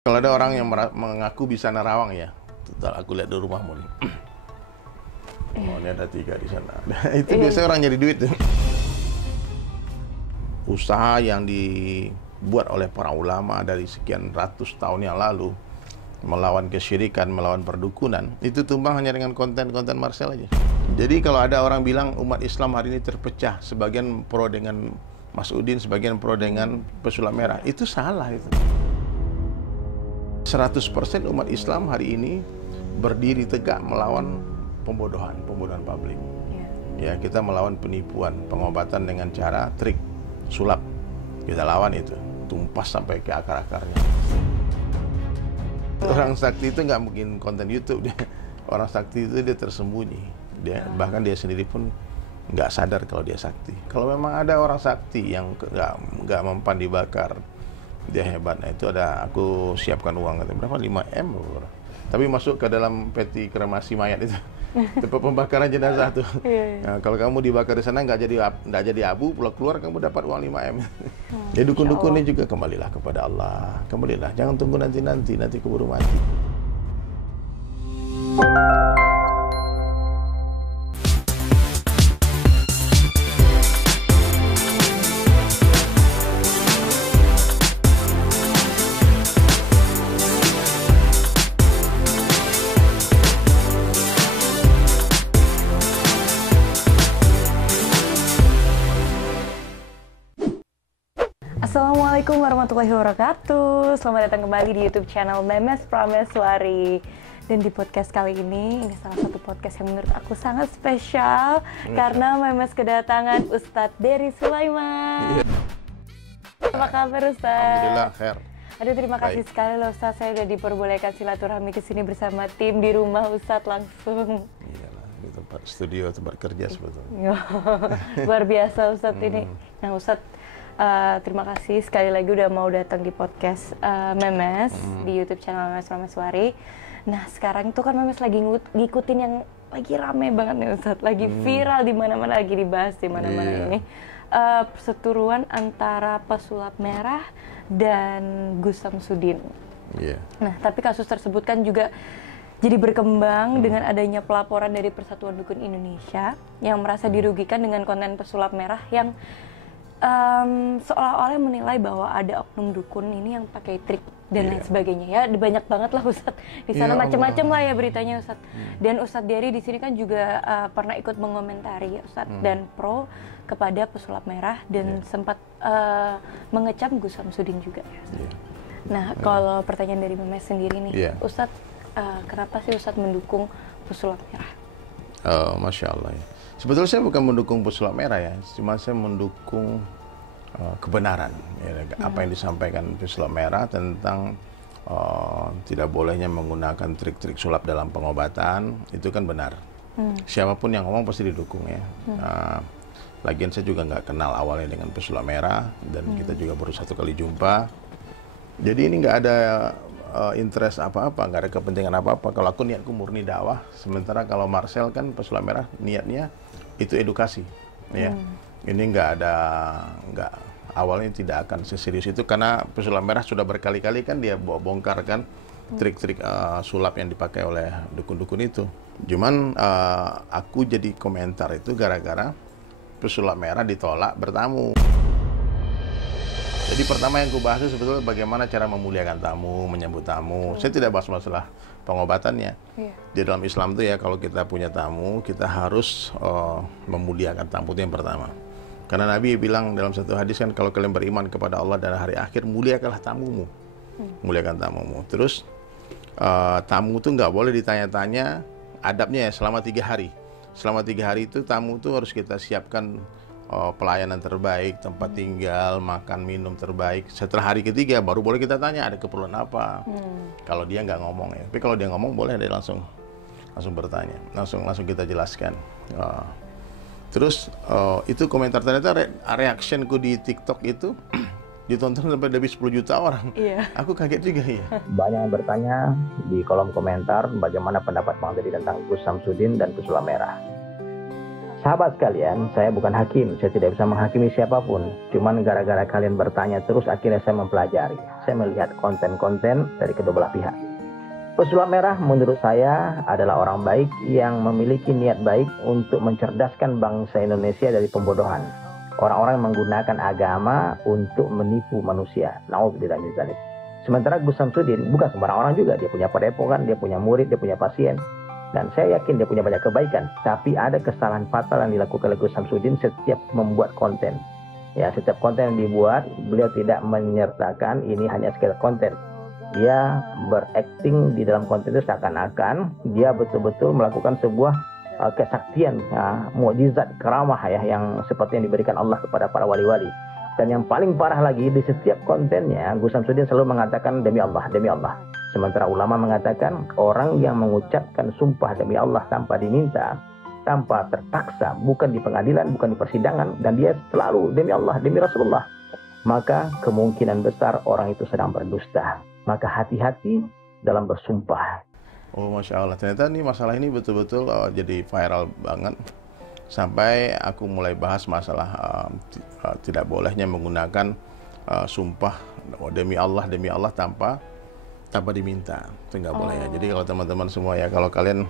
Kalau ada orang yang mengaku bisa nerawang ya, total aku lihat di rumahmu nih. Oh, ini ada 3 di sana. Itu biasanya orang nyari duit tuh. Usaha yang dibuat oleh para ulama dari sekian ratus tahun yang lalu melawan kesyirikan, melawan perdukunan, itu tumbang hanya dengan konten-konten Marcel aja. Jadi kalau ada orang bilang umat Islam hari ini terpecah, sebagian pro dengan Mas Udin, sebagian pro dengan pesulap merah, itu salah itu. 100% umat Islam hari ini berdiri tegak melawan pembodohan publik. Ya, kita melawan penipuan, pengobatan dengan cara trik, sulap. Kita lawan itu, tumpas sampai ke akar-akarnya. Orang sakti itu nggak mungkin konten YouTube. Orang sakti itu dia tersembunyi. Bahkan dia sendiri pun nggak sadar kalau dia sakti. Kalau memang ada orang sakti yang nggak mempan dibakar, dia hebat. Nah, itu ada, aku siapkan uang berapa, 5M tapi masuk ke dalam peti kremasi mayat itu. Tempat pembakaran jenazah tuh. Nah, kalau kamu dibakar di sana nggak jadi abu, pulang keluar kamu dapat uang 5M. Jadi dukun-dukun ini juga kembalilah kepada Allah. Kembalilah, jangan tunggu nanti keburu mati. Assalamualaikum warahmatullahi wabarakatuh. Selamat datang kembali di YouTube channel Memes Prameswari. Dan di podcast kali ini salah satu podcast yang menurut aku sangat spesial karena Memes kedatangan Ustadz Dery Sulaiman. Apa kabar Ustadz? Alhamdulillah, khair. Aduh, terima kasih sekali loh Ustadz, saya udah diperbolehkan silaturahmi ke sini bersama tim di rumah Ustadz langsung. Iyalah, di tempat studio, tempat kerja sebetulnya. Luar biasa Ustadz ini. Nah Ustadz, terima kasih sekali lagi udah mau datang di podcast Memes di YouTube channel Memes Prameswari. Nah sekarang itu kan Memes lagi ngikutin yang lagi rame banget nih Ustadz, lagi viral di mana-mana, lagi dibahas di mana-mana ini. Perseteruan antara pesulap merah dan Gus Samsudin. Nah tapi kasus tersebut kan juga jadi berkembang dengan adanya pelaporan dari Persatuan Dukun Indonesia yang merasa dirugikan dengan konten pesulap merah yang seolah-olah menilai bahwa ada oknum dukun ini yang pakai trik dan lain sebagainya. Ya banyak banget lah Ustadz di sana, macam-macam lah ya beritanya Ustadz. Dan Ustadz Dery di sini kan juga pernah ikut mengomentari ya Ustadz, dan pro kepada pesulap merah dan sempat mengecam Gus Samsudin juga ya Ustadz. Nah kalau pertanyaan dari Memes sendiri nih Ustadz, kenapa sih Ustadz mendukung pesulap merah? Masya Allah ya. Sebetulnya saya bukan mendukung pesulap merah ya, cuma saya mendukung kebenaran ya, apa yang disampaikan pesulap merah tentang tidak bolehnya menggunakan trik-trik sulap dalam pengobatan, itu kan benar. Siapapun yang ngomong pasti didukung ya. Lagian saya juga nggak kenal awalnya dengan pesulap merah, dan kita juga baru 1 kali jumpa. Jadi ini nggak ada interest apa-apa, nggak ada kepentingan apa-apa. Kalau aku niatku murni dakwah, sementara kalau Marcel kan pesulap merah niatnya itu edukasi, ya. Ini nggak awalnya tidak akan seserius itu karena pesulap merah sudah berkali-kali kan dia bongkar kan trik-trik sulap yang dipakai oleh dukun-dukun itu. Cuman aku jadi komentar itu gara-gara pesulap merah ditolak bertamu. Jadi pertama yang aku bahas itu sebetulnya bagaimana cara memuliakan tamu, menyambut tamu. Saya tidak bahas masalah pengobatannya. Di dalam Islam itu ya, kalau kita punya tamu, kita harus memuliakan tamu, itu yang pertama. Karena Nabi bilang dalam satu hadis kan, kalau kalian beriman kepada Allah dan hari akhir, muliakanlah tamumu. Muliakan tamumu. Terus tamu itu nggak boleh ditanya-tanya adabnya ya selama 3 hari. Selama 3 hari itu tamu itu harus kita siapkan pelayanan terbaik, tempat tinggal, makan, minum terbaik. Setelah hari ketiga baru boleh kita tanya ada keperluan apa. Kalau dia nggak ngomong ya, tapi kalau dia ngomong boleh dia langsung bertanya, langsung kita jelaskan. Terus itu komentar, ternyata reactionku di TikTok itu ditonton sampai lebih 10 juta orang. Aku kaget juga ya. Banyak yang bertanya di kolom komentar bagaimana pendapat Bang Dery tentang Gus Samsudin dan pesulap merah. Sahabat sekalian, saya bukan hakim, saya tidak bisa menghakimi siapapun. Cuman gara-gara kalian bertanya terus, akhirnya saya mempelajari. Saya melihat konten-konten dari kedua belah pihak. Pesulap merah menurut saya adalah orang baik yang memiliki niat baik untuk mencerdaskan bangsa Indonesia dari pembodohan. Orang-orang yang menggunakan agama untuk menipu manusia. Na'udzubillah min dzalik. Sementara Gus Samsudin bukan sembarang orang juga. Dia punya padepokan, dia punya murid, dia punya pasien. Dan saya yakin dia punya banyak kebaikan. Tapi ada kesalahan fatal yang dilakukan oleh Gus Samsudin setiap membuat konten. Ya, setiap konten yang dibuat, beliau tidak menyertakan ini hanya sekedar konten. Dia berakting di dalam konten itu seakan-akan dia betul-betul melakukan sebuah kesaktian, mukjizat, karamah ya, yang seperti yang diberikan Allah kepada para wali-wali. Dan yang paling parah lagi, di setiap kontennya Gus Samsudin selalu mengatakan demi Allah, demi Allah. Sementara ulama mengatakan orang yang mengucapkan sumpah demi Allah tanpa diminta, tanpa terpaksa, bukan di pengadilan, bukan di persidangan, dan dia selalu demi Allah, demi Rasulullah, maka kemungkinan besar orang itu sedang berdusta. Maka hati-hati dalam bersumpah. Oh, Masya Allah, ternyata nih masalah ini betul-betul jadi viral banget. Sampai aku mulai bahas masalah tidak bolehnya menggunakan sumpah demi Allah tanpa diminta. Itu nggak boleh ya. Jadi kalau teman-teman semua ya, kalau kalian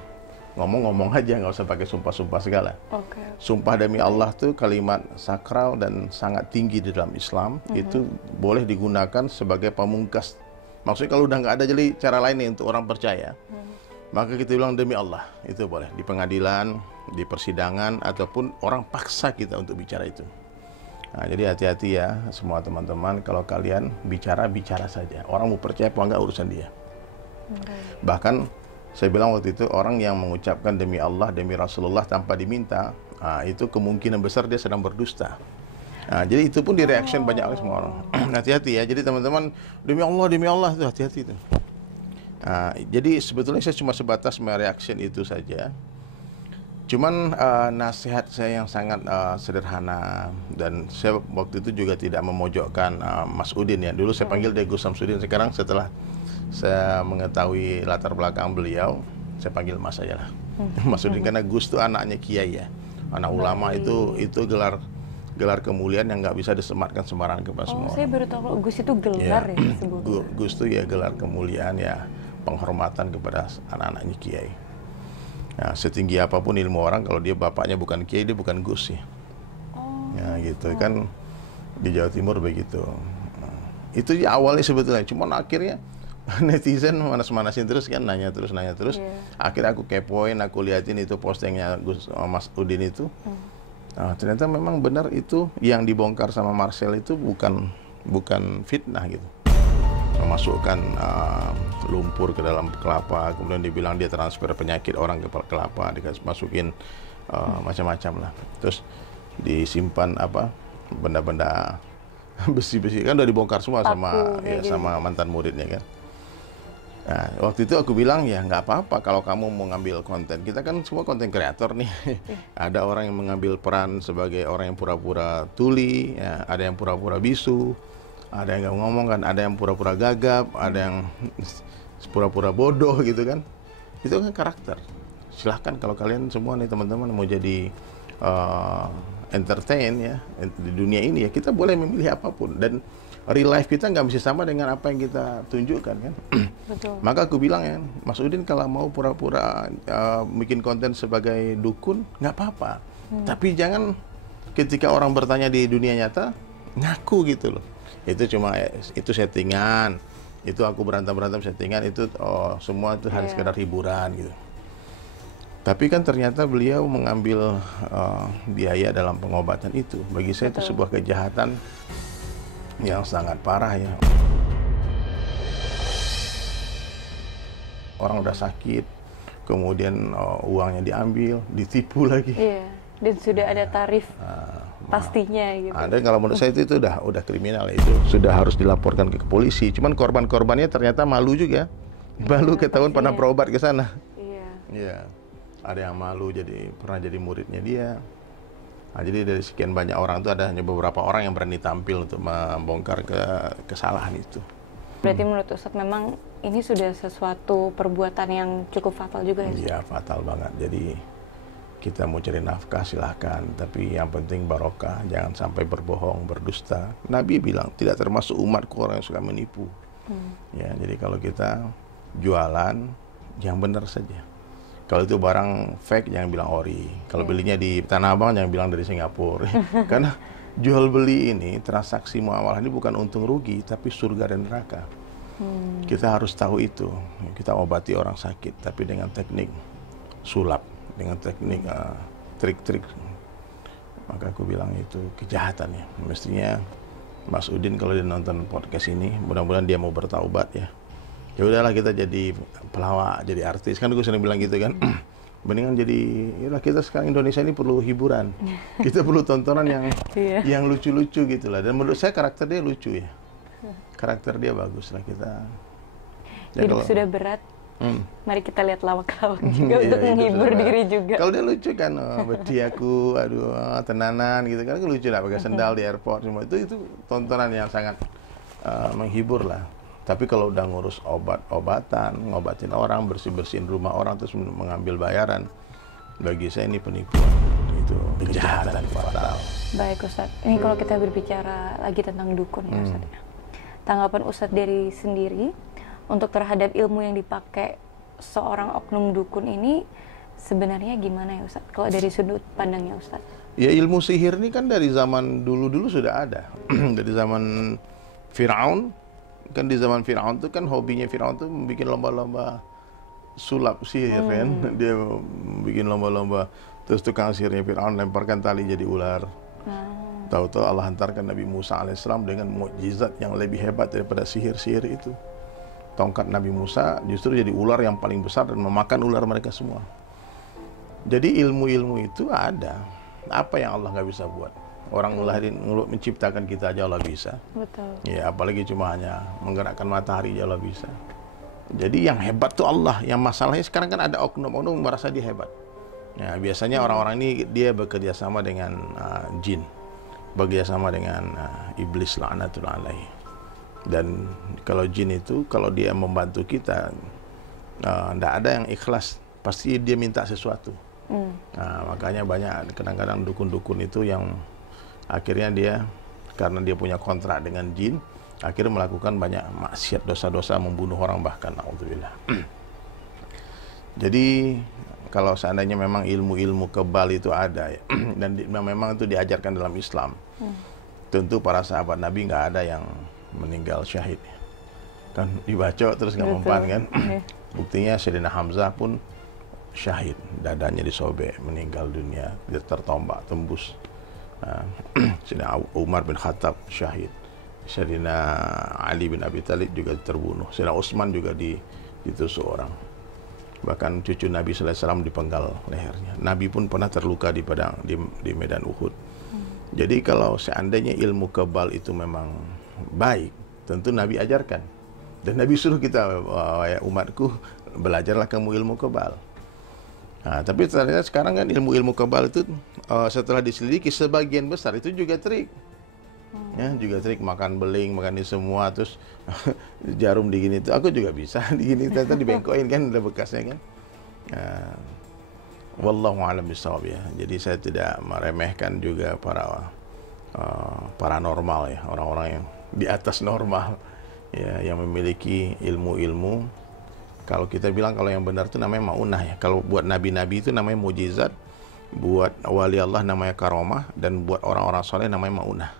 ngomong aja, nggak usah pakai sumpah-sumpah segala. Sumpah demi Allah tuh kalimat sakral dan sangat tinggi di dalam Islam. Itu boleh digunakan sebagai pamungkas. Maksudnya kalau udah nggak ada jadi cara lain nih untuk orang percaya, maka kita bilang demi Allah. Itu boleh di pengadilan, di persidangan, ataupun orang paksa kita untuk bicara itu. Nah, jadi hati-hati ya semua teman-teman, kalau kalian bicara saja. Orang mau percaya apa enggak urusan dia. Bahkan saya bilang waktu itu, orang yang mengucapkan demi Allah, demi Rasulullah tanpa diminta, itu kemungkinan besar dia sedang berdusta. Nah, jadi itu pun di reaction banyak semua orang. Hati-hati ya. Jadi teman-teman, demi Allah itu hati-hati itu. Jadi sebetulnya saya cuma sebatas mereaction itu saja. Cuman nasihat saya yang sangat sederhana, dan saya waktu itu juga tidak memojokkan Mas Udin ya. Dulu saya panggil dia Gus Samsudin, sekarang setelah saya mengetahui latar belakang beliau, saya panggil Mas aja lah. Mas Udin, karena Gus itu anaknya kiai ya, anak ulama. Itu gelar kemuliaan yang nggak bisa disematkan sembarangan kepada semua. Saya baru tahu kalau Gus itu gelar ya sebutnya. Gus itu ya gelar kemuliaan ya, penghormatan kepada anak-anaknya kiai. Nah, setinggi apapun ilmu orang, kalau dia bapaknya bukan kiai, dia bukan Gus ya. Ya gitu kan, di Jawa Timur begitu. Itu ya awalnya sebetulnya, cuman akhirnya netizen manas-manasin terus kan, nanya terus. Akhirnya aku kepoin, aku liatin itu postingnya Mas Udin itu. Ternyata memang benar itu yang dibongkar sama Marcel itu bukan fitnah gitu. Memasukkan lumpur ke dalam kelapa, kemudian dibilang dia transfer penyakit orang ke kelapa, dimasukin macam-macam lah. Terus disimpan benda-benda besi-besi, kan udah dibongkar semua sama mantan muridnya kan. Nah, waktu itu aku bilang ya nggak apa-apa kalau kamu mau ngambil konten. Kita kan semua konten kreator nih. Ada orang yang mengambil peran sebagai orang yang pura-pura tuli, ya, ada yang pura-pura bisu, ada yang nggak ngomong kan, ada yang pura-pura gagap, ada yang pura-pura bodoh gitu kan. Itu kan karakter. Silahkan kalau kalian semua nih teman-teman mau jadi entertain ya di dunia ini ya, kita boleh memilih apapun, dan real life kita nggak mesti sama dengan apa yang kita tunjukkan kan. Betul. Maka aku bilang ya, Mas Udin kalau mau pura-pura bikin konten sebagai dukun nggak apa-apa, tapi jangan ketika orang bertanya di dunia nyata ngaku gitu loh. Itu cuma itu settingan, itu aku berantem settingan, itu semua itu hanya sekedar hiburan gitu. Tapi kan ternyata beliau mengambil biaya dalam pengobatan itu. Bagi saya itu sebuah kejahatan yang sangat parah ya. Orang udah sakit, kemudian uangnya diambil, ditipu lagi. Iya, dan sudah ada tarif pastinya gitu. Ada, kalau menurut saya itu udah kriminal, itu sudah harus dilaporkan ke polisi. Cuman korban-korbannya ternyata malu juga. Malu ketahuan pernah berobat ke sana. Iya. Ada yang malu pernah jadi muridnya dia. Nah, jadi dari sekian banyak orang itu ada hanya beberapa orang yang berani tampil untuk membongkar kesalahan itu. Berarti menurut Ustadz memang ini sudah sesuatu perbuatan yang cukup fatal juga ya? Iya, fatal banget. Jadi Kita mau cari nafkah silahkan, tapi yang penting barokah, jangan sampai berbohong, berdusta. Nabi bilang tidak termasuk umatku orang yang suka menipu. Ya, jadi kalau kita jualan yang benar saja. Kalau itu barang fake jangan bilang ori. Kalau belinya di Tanah Abang jangan bilang dari Singapura. Karena jual beli ini, transaksi muamalah ini bukan untung rugi, tapi surga dan neraka. Kita harus tahu itu. Kita obati orang sakit, tapi dengan teknik sulap, dengan teknik trik-trik. Maka aku bilang itu kejahatan ya. Mestinya Mas Udin kalau dia nonton podcast ini, mudah-mudahan dia mau bertaubat ya. Ya udahlah kita jadi pelawak, jadi artis. Kan gue sering bilang gitu kan. Mendingan jadi, ya kita sekarang Indonesia ini perlu hiburan. Kita perlu tontonan yang lucu-lucu gitu lah. Dan menurut saya karakter dia lucu ya. Karakter dia bagus lah kita. Ya Hidup sudah berat. Mari kita lihat lawak-lawak juga untuk menghibur diri juga. Kalau dia lucu kan, beti aku, aduh, tenanan gitu kan, lucu lah pakai sendal di airport semua itu tontonan yang sangat menghibur lah. Tapi kalau udah ngurus obat-obatan, ngobatin orang, bersih-bersihin rumah orang terus mengambil bayaran, bagi saya ini penipuan, itu kejahatan fatal. Baik Ustadz, ini kalau kita berbicara lagi tentang dukun ya Ustadz. Tanggapan Ustadz dari sendiri untuk terhadap ilmu yang dipakai seorang oknum dukun ini sebenarnya gimana ya Ustadz? Kalau dari sudut pandangnya Ustadz? Ya ilmu sihir ini kan dari zaman dulu-dulu sudah ada. Dari zaman Firaun, kan di zaman Firaun itu kan hobinya Firaun itu bikin lomba-lomba sulap sihir kan. Dia bikin lomba-lomba, terus tukang sihirnya Firaun lemparkan tali jadi ular. Tahu-tahu Allah hantarkan Nabi Musa alaihissalam dengan mukjizat yang lebih hebat daripada sihir-sihir itu. Tongkat Nabi Musa justru jadi ular yang paling besar dan memakan ular mereka semua. Jadi ilmu-ilmu itu ada. Apa yang Allah nggak bisa buat? Orang menciptakan kita aja Allah bisa. Betul. Ya apalagi cuma hanya menggerakkan matahari aja Allah bisa. Jadi yang hebat tuh Allah. Yang masalahnya sekarang kan ada oknum-oknum merasa dia hebat. Ya biasanya orang-orang ini dia bekerja sama dengan jin, bekerja sama dengan iblis la'natullah alaihi. Dan kalau jin itu, kalau dia membantu kita, tidak ada yang ikhlas, pasti dia minta sesuatu. Nah, makanya banyak kadang-kadang dukun-dukun itu yang akhirnya dia, karena dia punya kontrak dengan jin, akhirnya melakukan banyak maksiat, dosa-dosa, membunuh orang bahkan, na'udzubillah. Jadi kalau seandainya memang ilmu-ilmu kebal itu ada ya, dan memang itu diajarkan dalam Islam, tentu para sahabat Nabi nggak ada yang meninggal syahid kan, dibacok terus nggak mempan kan. Buktinya Sayyidina Hamzah pun syahid, dadanya disobek, meninggal dunia, dia tertombak tembus. Sayyidina Umar bin Khattab syahid, Sayyidina Ali bin Abi Thalib juga terbunuh, Sayyidina Utsman juga ditusuk orang, bahkan cucu Nabi sallallahu alaihi wasallam dipenggal lehernya. Nabi pun pernah terluka di medan Uhud. Jadi kalau seandainya ilmu kebal itu memang baik, tentu Nabi ajarkan. Dan Nabi suruh kita, ya umatku, belajarlah kamu ilmu kebal. Nah, tapi ternyata sekarang kan ilmu-ilmu kebal itu setelah diselidiki sebagian besar itu juga trik. Ya, juga trik, makan beling, makan ini semua, terus jarum digini itu aku juga bisa digini, ternyata dibengkokin kan, ada bekasnya kan. Wallahu a'lam bishawab ya. Jadi saya tidak meremehkan juga para paranormal ya, orang-orang yang di atas normal ya, yang memiliki ilmu-ilmu. Kalau kita bilang kalau yang benar itu namanya maunah ya. Kalau buat nabi-nabi itu namanya mujizat, buat wali Allah namanya karomah, dan buat orang-orang soleh namanya maunah.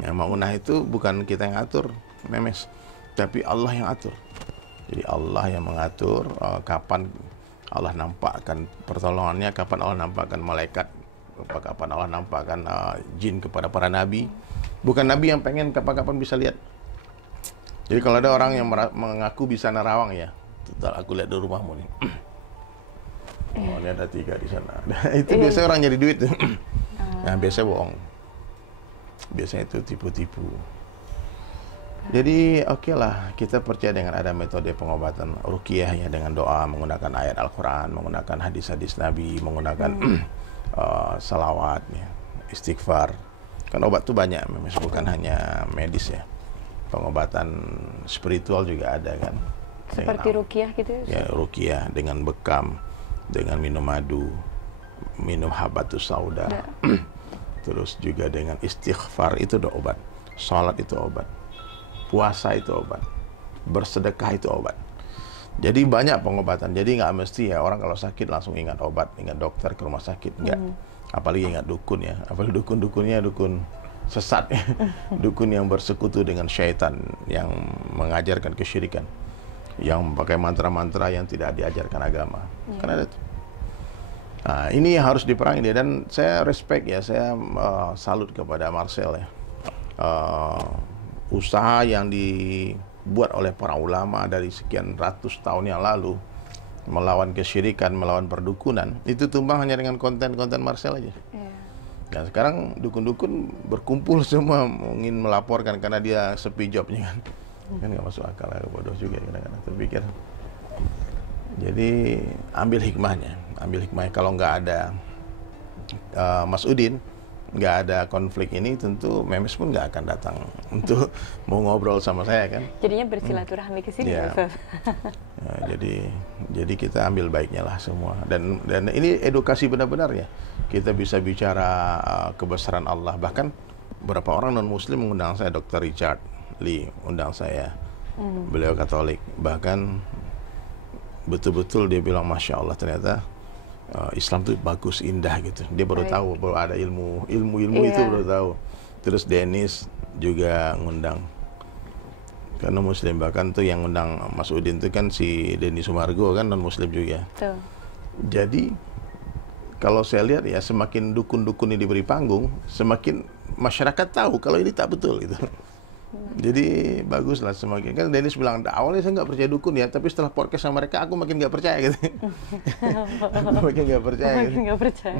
Ya, maunah itu bukan kita yang atur, memes, tapi Allah yang atur. Jadi Allah yang mengatur kapan Allah nampakkan pertolongannya, kapan Allah nampakkan malaikat, kapan Allah nampakkan jin kepada para nabi. Bukan nabi yang pengen kapan-kapan bisa lihat. Jadi kalau ada orang yang mengaku bisa nerawang ya, total aku lihat di rumahmu nih. Oh, ini ada 3 di sana. Itu biasanya orang nyari duit. Nah, biasanya bohong. Biasanya itu tipu-tipu. Jadi oke lah, kita percaya dengan ada metode pengobatan ruqyah ya, dengan doa, menggunakan ayat Al-Quran, menggunakan hadis-hadis Nabi, menggunakan salawat, ya, istighfar. Kan obat tuh banyak, memang bukan hanya medis ya. Pengobatan spiritual juga ada kan. Seperti ruqyah gitu ya? Ya, ruqyah dengan bekam, dengan minum madu, minum habatus sauda. Terus juga dengan istighfar itu udah obat. Salat itu obat. Puasa itu obat. Bersedekah itu obat. Jadi banyak pengobatan. Jadi nggak mesti ya orang kalau sakit langsung ingat obat, ingat dokter, ke rumah sakit. Enggak. Apalagi ingat dukun ya. Apalagi dukun-dukunnya dukun sesat ya. Dukun yang bersekutu dengan syaitan, yang mengajarkan kesyirikan, yang pakai mantra-mantra yang tidak diajarkan agama. Kan ada tuh. Nah, ini yang harus diperangi dia, dan saya respect ya, saya salut kepada Marcel ya. Usaha yang dibuat oleh para ulama dari sekian ratus tahun yang lalu melawan kesyirikan, melawan perdukunan, itu tumbang hanya dengan konten-konten Marcel aja. Dan sekarang dukun-dukun berkumpul semua ingin melaporkan karena dia sepi jobnya kan. Kan nggak masuk akal, bodoh juga kadang-kadang terpikir. Jadi ambil hikmahnya. Kalau nggak ada Mas Udin, nggak ada konflik ini, tentu Memes pun nggak akan datang untuk mau ngobrol sama saya kan. Jadinya bersilaturahmi ke sini ya. Ya, jadi kita ambil baiknya lah semua, dan ini edukasi benar-benar ya. Kita bisa bicara kebesaran Allah. Bahkan beberapa orang non Muslim mengundang saya, Dr. Richard Lee undang saya. Beliau Katolik. Bahkan betul-betul dia bilang Masya Allah, ternyata Islam itu bagus, indah gitu. Dia baru tahu bahwa ada ilmu itu baru tahu. Terus Dennis juga ngundang, karena Muslim. Bahkan tuh yang ngundang Mas Udin tuh kan si Denny Sumargo kan non Muslim juga. Jadi kalau saya lihat ya, semakin dukun-dukun ini diberi panggung, semakin masyarakat tahu kalau ini tak betul gitu. Jadi bagus lah semakin. Kan Dennis bilang awalnya saya nggak percaya dukun ya, tapi setelah podcast sama mereka aku makin nggak percaya gitu. Aku makin nggak percaya. Makin nggak percaya.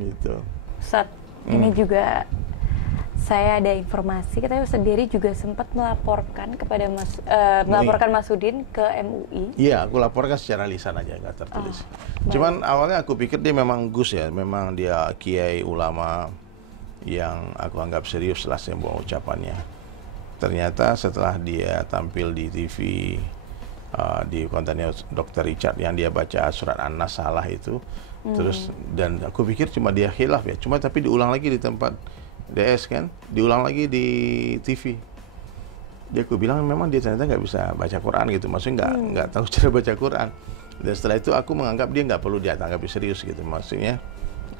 Gitu. Ustaz, ini juga saya ada informasi, katanya sendiri juga sempat melaporkan kepada Mas Udin ke MUI. Iya, aku laporkan secara lisan aja, nggak tertulis. Cuman awalnya aku pikir dia memang Gus ya, memang dia kiai ulama yang aku anggap serius lah semua ucapannya. Ternyata setelah dia tampil di TV, di kontennya Dr. Richard yang dia baca surat An-Nas salah itu, terus, dan aku pikir cuma dia khilaf ya, cuma tapi diulang lagi di tempat DS kan, diulang lagi di TV. Dia aku bilang memang dia ternyata nggak bisa baca Quran gitu, maksudnya nggak tahu cara baca Quran. Dan setelah itu aku menganggap dia nggak perlu ditanggapi serius gitu, maksudnya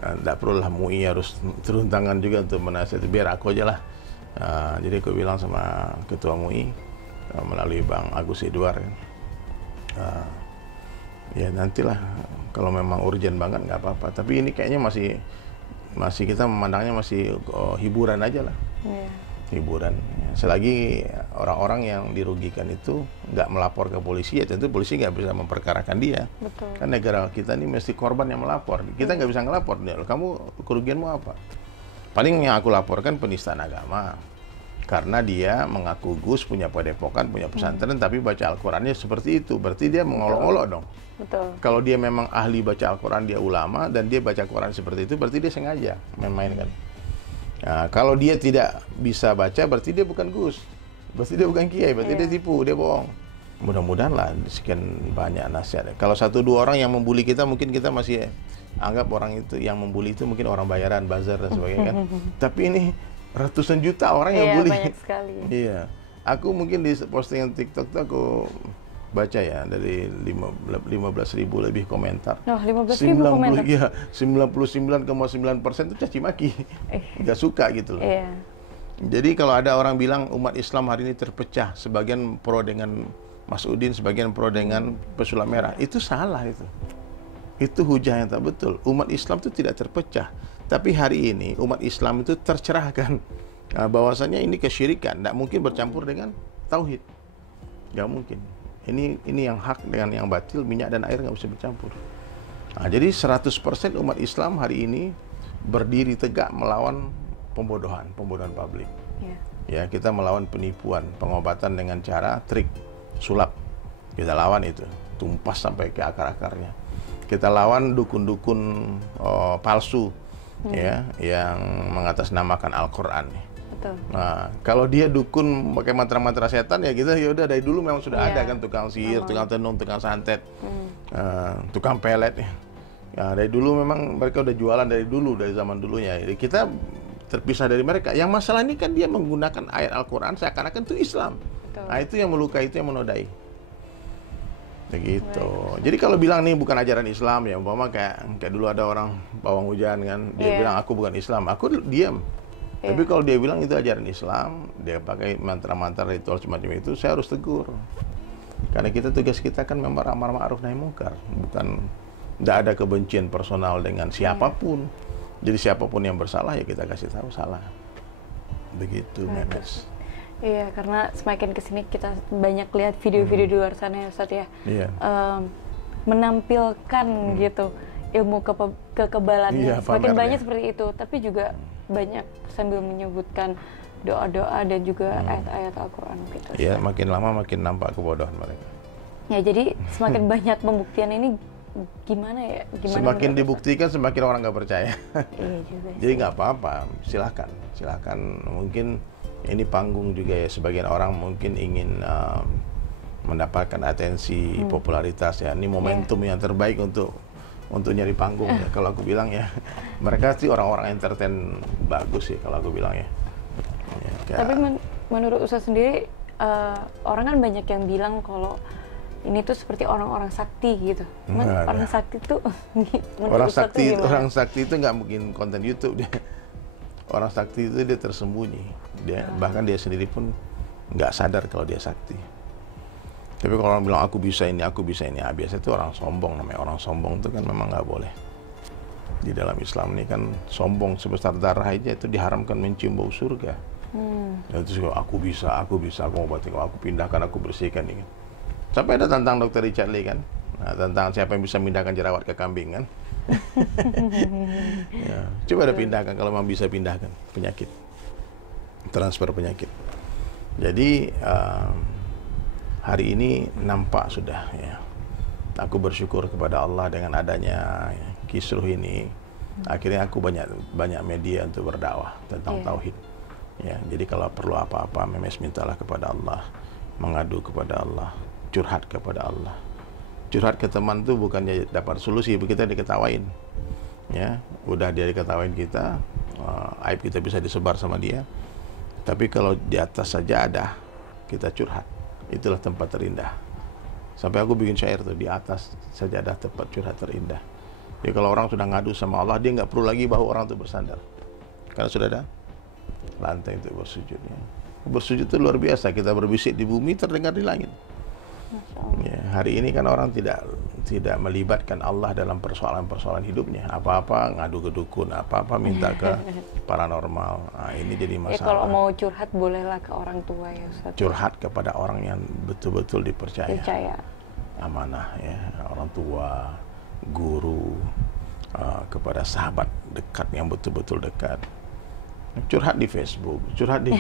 nggak perlu lah MUI harus turun tangan juga untuk menasihati, biar aku aja lah. Jadi aku bilang sama Ketua MUI melalui Bang Agus Edward kan, ya nantilah kalau memang urgent banget nggak apa-apa, tapi ini kayaknya masih kita memandangnya masih hiburan aja lah. Hiburan. Selagi orang-orang yang dirugikan itu nggak melapor ke polisi, ya tentu polisi nggak bisa memperkarakan dia. Betul. Kan negara kita ini mesti korban yang melapor. Kita nggak bisa ngelapor. Kamu kerugianmu apa? Paling yang aku laporkan penistaan agama. Karena dia mengaku Gus, punya padepokan, punya pesantren, tapi baca Al-Qurannya seperti itu. Berarti dia mengolok-olok dong. Betul. Kalau dia memang ahli baca Al-Quran, dia ulama, dan dia baca Quran seperti itu, berarti dia sengaja main-main kan. Nah, kalau dia tidak bisa baca, berarti dia bukan Gus. Berarti dia bukan kiai, berarti dia tipu, dia bohong. Mudah-mudahan lah sekian banyak nasihat. Kalau 1-2 orang yang membuli kita, mungkin kita masih anggap orang itu yang membuli itu mungkin orang bayaran, bazar dan sebagainya kan. Tapi ini ratusan juta orang yang bully. Banyak sekali. Iya. Aku mungkin di postingan TikTok tuh aku baca ya dari 15.000 lebih komentar. 15.000 komentar. Iya, 99,9% itu caci maki. Nggak suka gitu loh. Iya. Jadi kalau ada orang bilang umat Islam hari ini terpecah, sebagian pro dengan Mas Udin, sebagian pro dengan pesulap merah, itu salah itu. Itu hujah yang tak betul. Umat Islam itu tidak terpecah. Tapi hari ini umat Islam itu tercerahkan. Bahwasanya ini kesyirikan, tidak mungkin bercampur dengan tauhid. Nggak mungkin. Ini yang hak dengan yang batil, minyak dan air nggak bisa bercampur. Jadi 100% umat Islam hari ini berdiri tegak melawan pembodohan publik. Ya, kita melawan penipuan, pengobatan dengan cara trik, sulap. Kita lawan itu, tumpas sampai ke akar-akarnya. Kita lawan dukun-dukun palsu, ya, yang mengatasnamakan Al-Quran. Betul. Nah, kalau dia dukun pakai mantra-mantra setan, ya kita ya udah dari dulu memang sudah ada kan tukang sihir, tukang tenung, tukang santet, tukang pelet. Ya. Ya, dari dulu memang mereka udah jualan dari dulu, dari zaman dulunya. Jadi kita terpisah dari mereka. Yang masalah ini kan dia menggunakan ayat Al-Quran seakan-akan itu Islam. Betul. Nah, itu yang melukai, itu yang menodai. Begitu. Jadi kalau bilang nih bukan ajaran Islam, ya umpama kayak dulu ada orang pawang hujan kan, dia bilang aku bukan Islam, aku diam. Tapi kalau dia bilang itu ajaran Islam, dia pakai mantra-mantra ritual semacam itu, saya harus tegur. Karena tugas kita kan memang amar ma'ruf nahi munkar, bukan tidak ada kebencian personal dengan siapapun. Jadi siapapun yang bersalah ya kita kasih tahu salah. Begitu, Memes. Iya, karena semakin kesini kita banyak lihat video-video di luar sana ya Ustadz ya. Iya. Menampilkan gitu ilmu kekebalannya. Semakin banyak seperti itu, tapi juga banyak sambil menyebutkan doa-doa dan juga ayat-ayat Al-Quran gitu. Iya, makin lama makin nampak kebodohan mereka. Ya, jadi semakin banyak pembuktian ini gimana ya? Semakin dibuktikan semakin orang nggak percaya. Iya juga. Jadi nggak apa-apa, silahkan. Mungkin ini panggung juga ya, sebagian orang mungkin ingin mendapatkan atensi, popularitas ya. Ini momentum yang terbaik untuk nyari panggung ya. Kalau aku bilang ya, mereka sih orang-orang entertain bagus ya kalau aku bilang ya. Tapi menurut Ustadz sendiri, orang kan banyak yang bilang kalau ini tuh seperti orang-orang sakti gitu. Orang sakti tuh orang sakti itu nggak mungkin konten YouTube dia. Orang sakti itu dia tersembunyi. Bahkan dia sendiri pun nggak sadar kalau dia sakti. Tapi kalau orang bilang aku bisa ini, biasa itu orang sombong namanya. Orang sombong itu kan memang nggak boleh. Di dalam Islam ini kan sombong sebesar darah aja itu diharamkan mencium bau surga. Itu aku bisa, aku mau obatin, aku pindahkan, aku bersihkan ini. Sampai ada tentang Dr. Richard Lee kan, tentang siapa yang bisa memindahkan jerawat ke kambing kan. Ya, coba ada pindahkan kalau memang bisa pindahkan penyakit, transfer penyakit. Jadi hari ini nampak sudah ya. Aku bersyukur kepada Allah dengan adanya kisruh ini. Akhirnya aku banyak media untuk berdakwah tentang tauhid. Ya, jadi kalau perlu apa-apa, Memes mintalah kepada Allah, mengadu kepada Allah, curhat kepada Allah. Curhat ke teman tuh bukannya dapat solusi, kita diketawain. Ya, udah dia diketawain kita, aib kita bisa disebar sama dia. Tapi kalau di atas saja ada, kita curhat. Itulah tempat terindah. Sampai aku bikin syair tuh, di atas saja ada tempat curhat terindah. Jadi kalau orang sudah ngadu sama Allah, dia nggak perlu lagi bahu orang untuk bersandar. Karena sudah ada lantai untuk bersujudnya. Bersujud itu luar biasa. Kita berbisik di bumi, terdengar di langit. Ya, hari ini kan orang tidak melibatkan Allah dalam persoalan-persoalan hidupnya. Apa-apa ngadu ke dukun, apa-apa minta ke paranormal. Nah, ini jadi masalah. Ya, kalau mau curhat bolehlah ke orang tua ya Ustaz. Curhat kepada orang yang betul-betul dipercaya. Amanah ya, orang tua, guru, kepada sahabat dekat yang betul-betul dekat. Curhat di Facebook, curhat di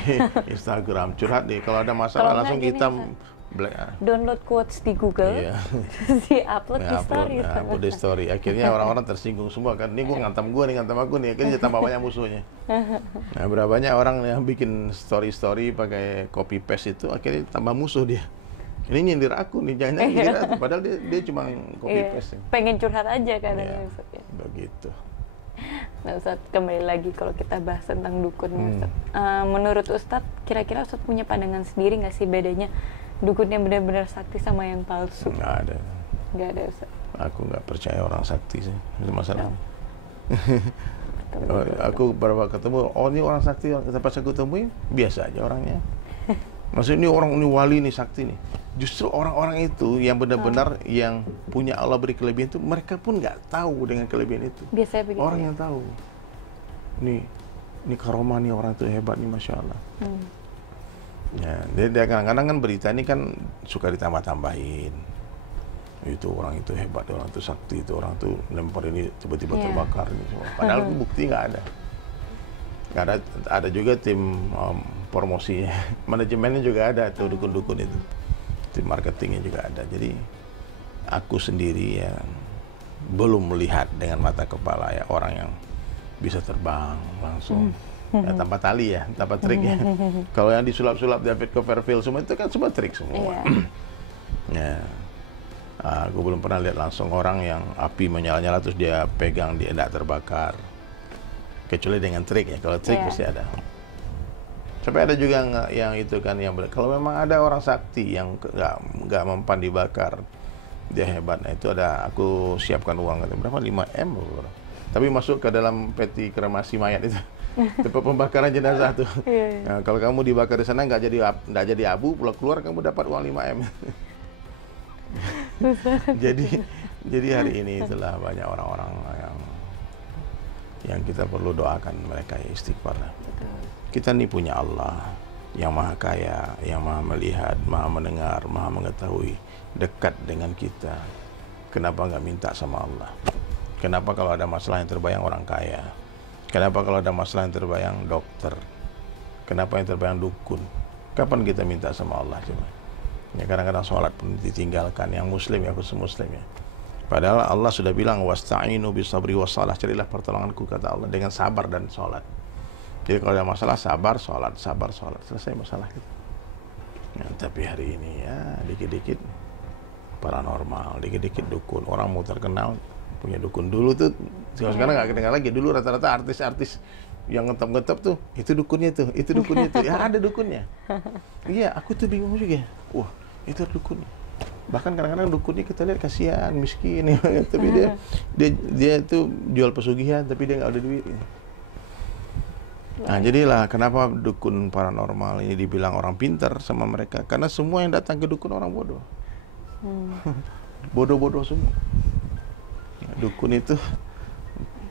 Instagram, curhat di kalau ada masalah langsung kita download quotes di Google, di-upload di story. Upload di story. Akhirnya orang-orang tersinggung semua kan. Ini gue ngantem aku nih, akhirnya tambah banyak musuhnya. Nah, berapa banyak orang yang bikin story pakai copy paste itu, akhirnya tambah musuh dia. Ini nyindir aku nih, jangan nyindir aku. Padahal dia cuma copy paste. Pengen curhat aja kan. Begitu. Nah Ustadz, kembali lagi kalau kita bahas tentang dukunnya Ustadz. Menurut Ustadz, kira-kira Ustadz punya pandangan sendiri nggak sih bedanya dukun yang benar-benar sakti sama yang palsu? Nggak ada. Nggak ada Ustadz. Aku nggak percaya orang sakti sih, itu masalah. Aku baru ketemu, ini orang sakti, pas aku temuin biasa aja orangnya. Maksudnya ini wali nih, sakti nih. Justru orang-orang itu yang benar-benar yang punya Allah beri kelebihan itu, mereka pun nggak tahu dengan kelebihan itu. Biasanya begitu. Orang yang tahu. Ini karomah nih, orang itu hebat nih, Masya Allah. Ya, dia kadang-kadang kan berita ini kan suka ditambah-tambahin. Itu orang itu hebat, orang itu sakti, itu orang itu lempar ini tiba-tiba terbakar ini semua. Padahal itu bukti nggak ada. Nggak ada juga tim promosinya, manajemennya juga ada tuh, dukun-dukun itu, tim marketingnya juga ada. Jadi aku sendiri ya belum melihat dengan mata kepala ya orang yang bisa terbang langsung tanpa tali ya, tanpa trik ya. Kalau yang disulap-sulap David Copperfield semua itu kan semua trik semua. Ya, Aku belum pernah lihat langsung orang yang api menyala-nyala terus dia pegang, dia tidak terbakar. Kecuali dengan trik ya, kalau trik pasti ada. Sampai ada juga yang itu kan, yang kalau memang ada orang sakti yang nggak mempan dibakar, dia hebat. Nah itu ada, aku siapkan uang berapa, 5M bro. Tapi masuk ke dalam peti kremasi mayat itu. Tempat pembakaran jenazah tuh. Nah, kalau kamu dibakar di sana nggak jadi abu, pulang keluar kamu dapat uang 5M. jadi hari ini itulah banyak orang-orang yang kita perlu doakan mereka istighfar. Kita ini punya Allah yang maha kaya, yang maha melihat, maha mendengar, maha mengetahui, dekat dengan kita. Kenapa nggak minta sama Allah? Kenapa kalau ada masalah yang terbayang orang kaya? Kenapa kalau ada masalah yang terbayang dokter? Kenapa yang terbayang dukun? Kapan kita minta sama Allah coba? Ya kadang-kadang sholat pun ditinggalkan, yang muslim ya khusus muslim ya. Padahal Allah sudah bilang wasta'inu bisabri wassalah, carilah pertolonganku kata Allah dengan sabar dan sholat. Jadi kalau ada masalah sabar sholat, selesai masalah kita. Ya, tapi hari ini ya dikit-dikit paranormal, dikit-dikit dukun. Orang mau terkenal punya dukun. Dulu tuh sekarang nggak kedengar lagi. Dulu rata-rata artis-artis yang ngetop-ngetop tuh itu dukunnya tuh, ya ada dukunnya. Iya, aku tuh bingung juga. Wah, itu dukunnya. Bahkan kadang-kadang dukunnya kita lihat kasihan, miskin ya, tapi dia tuh jual pesugihan tapi dia nggak ada duit. Nah, jadilah kenapa dukun paranormal ini dibilang orang pintar sama mereka, karena semua yang datang ke dukun orang bodoh. Bodoh-bodoh semua. Dukun itu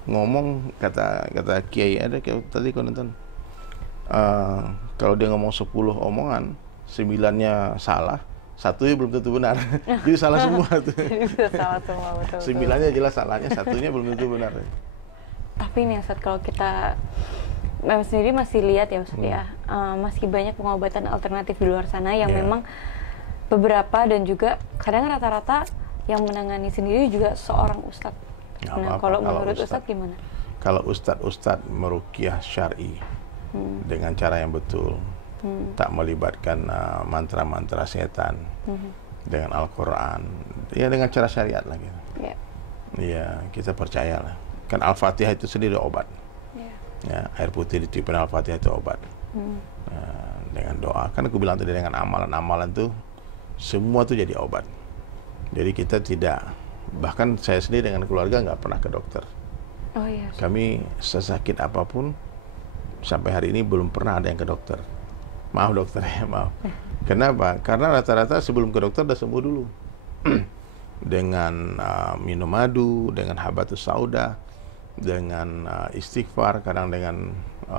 ngomong, kata kiai ada tadi kau nonton, kalau dia ngomong 10 omongan, 9-nya salah, 1-nya belum tentu benar. Jadi salah semua tuh. Salah semua, betul. 9-nya jelas salahnya, 1-nya belum tentu benar. Tapi nih Ustadz, kalau kita memang sendiri masih lihat ya Ustadz ya, masih banyak pengobatan alternatif di luar sana yang memang beberapa dan juga kadang rata-rata yang menangani sendiri juga seorang ustadz. Nah, kalau menurut ustadz gimana? Kalau ustadz meruqyah syar'i dengan cara yang betul, tak melibatkan mantra-mantra setan, dengan Al-Quran, ya dengan cara syariat lah gitu. Iya, kita percayalah. Kan Al-Fatihah itu sendiri obat. Ya, air putih ditiupin Al-Fatihah itu obat. Dengan doa, kan aku bilang tadi dengan amalan-amalan tuh semua tuh jadi obat. Jadi kita tidak, bahkan saya sendiri dengan keluarga nggak pernah ke dokter. Kami sesakit apapun sampai hari ini belum pernah ada yang ke dokter. Maaf dokter ya, maaf. Kenapa? Karena rata-rata sebelum ke dokter udah sembuh dulu. Dengan minum madu, dengan habatus sauda, dengan istighfar, kadang dengan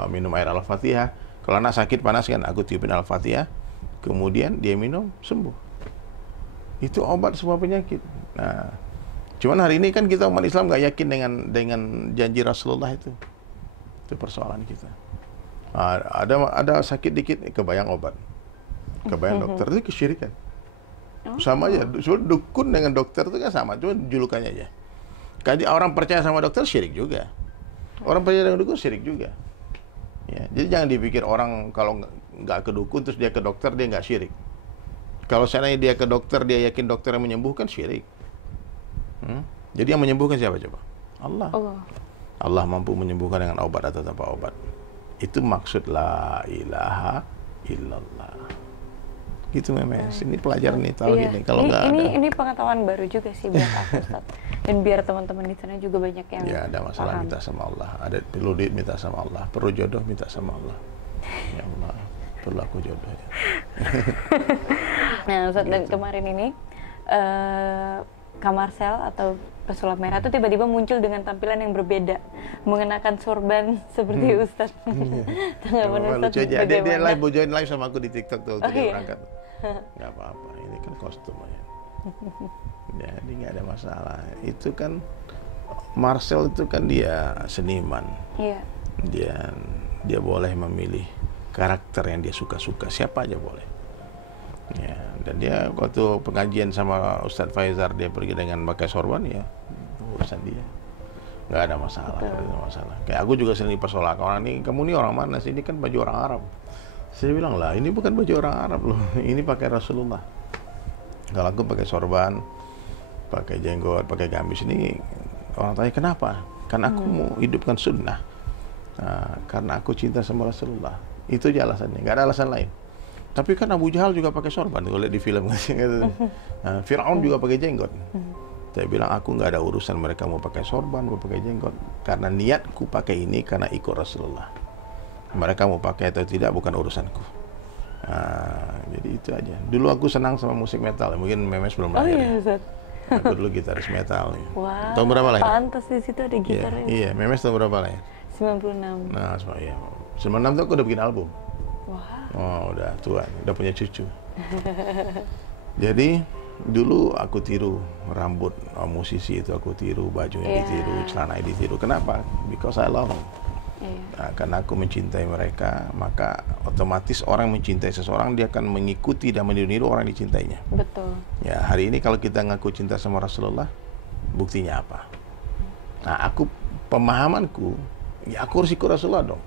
minum air Al-Fatihah. Kalau anak sakit panas kan aku tiupin Al-Fatihah, kemudian dia minum, sembuh. Itu obat semua penyakit. Nah, cuman hari ini kan kita umat Islam nggak yakin dengan janji Rasulullah itu. Itu persoalan kita. Ada sakit dikit, kebayang obat, kebayang dokter, itu kesyirikan. Sama aja. Dukun dengan dokter itu kan sama, cuma julukannya aja. Jadi orang percaya sama dokter syirik juga. Orang percaya dengan dukun syirik juga. Ya, jadi jangan dipikir orang kalau nggak ke dukun terus dia ke dokter dia nggak syirik. Kalau seandainya dia ke dokter, dia yakin dokter yang menyembuhkan, syirik. Jadi yang menyembuhkan siapa coba? Allah. Allah mampu menyembuhkan dengan obat atau tanpa obat. Itu maksud la ilaha illallah. Gitu Memes. Ini pelajaran nih, tahu gini. Kalau nggak ada. Ini pengetahuan baru juga sih buat aku, Ustaz. Dan biar teman-teman di sana juga banyak yang ya, ada masalah minta sama Allah. Ada perlu duit minta sama Allah. Perlu jodoh minta sama Allah. Ya Allah, perlu aku jodoh ya. Nah, Ustaz, dan kemarin ini Kak Marcel atau pesulap merah itu tiba-tiba muncul dengan tampilan yang berbeda, mengenakan sorban seperti Ustaz. Tanggapan Ustaz bagaimana? Dia live, join live sama aku di TikTok tuh waktu dia berangkat. Nggak apa-apa, ini kan kostum aja. Jadi nggak ada masalah. Itu kan Marcel itu kan dia seniman. Iya. Dia boleh memilih karakter yang dia suka-suka, siapa aja boleh. Ya, dan dia waktu pengajian sama Ustadz Faizar dia pergi dengan pakai sorban, ya urusan dia, nggak ada masalah. Kayak aku juga sering dipersoalkan orang ini, kamu ini orang mana sih? Ini kan baju orang Arab. Saya bilang lah, ini bukan baju orang Arab loh, ini pakai Rasulullah. Kalau aku pakai sorban, pakai jenggot, pakai gamis ini, orang tanya kenapa? Karena aku mau hidupkan sunnah. Karena aku cinta sama Rasulullah. Itu aja alasannya, nggak ada alasan lain. Tapi kan Abu Jahal juga pakai sorban, kalau lihat di film gitu. Firaun juga pakai jenggot. Saya bilang aku nggak ada urusan mereka mau pakai sorban, mau pakai jenggot. Karena niatku pakai ini karena ikut Rasulullah. Mereka mau pakai atau tidak bukan urusanku. Jadi itu aja. Dulu aku senang sama musik metal, mungkin Memes belum lahir. Oh iya, Ustaz. Aku dulu gitaris metal. Wow. Tahun berapa lahir? Pantas di situ ada gitar. Iya, Memes tahun berapa lahir? 96. Nah, iya. 96 tuh aku udah bikin album. Wow. Oh, udah tua, udah punya cucu. Jadi dulu aku tiru rambut musisi itu, aku tiru bajunya, ditiru, celana ditiru. Kenapa? Because I love them. Nah, karena aku mencintai mereka, maka otomatis orang mencintai seseorang, dia akan mengikuti dan meniru orang yang dicintainya. Betul. Ya, hari ini kalau kita ngaku cinta sama Rasulullah, buktinya apa? Nah, pemahamanku, ya aku harus ikut Rasulullah dong.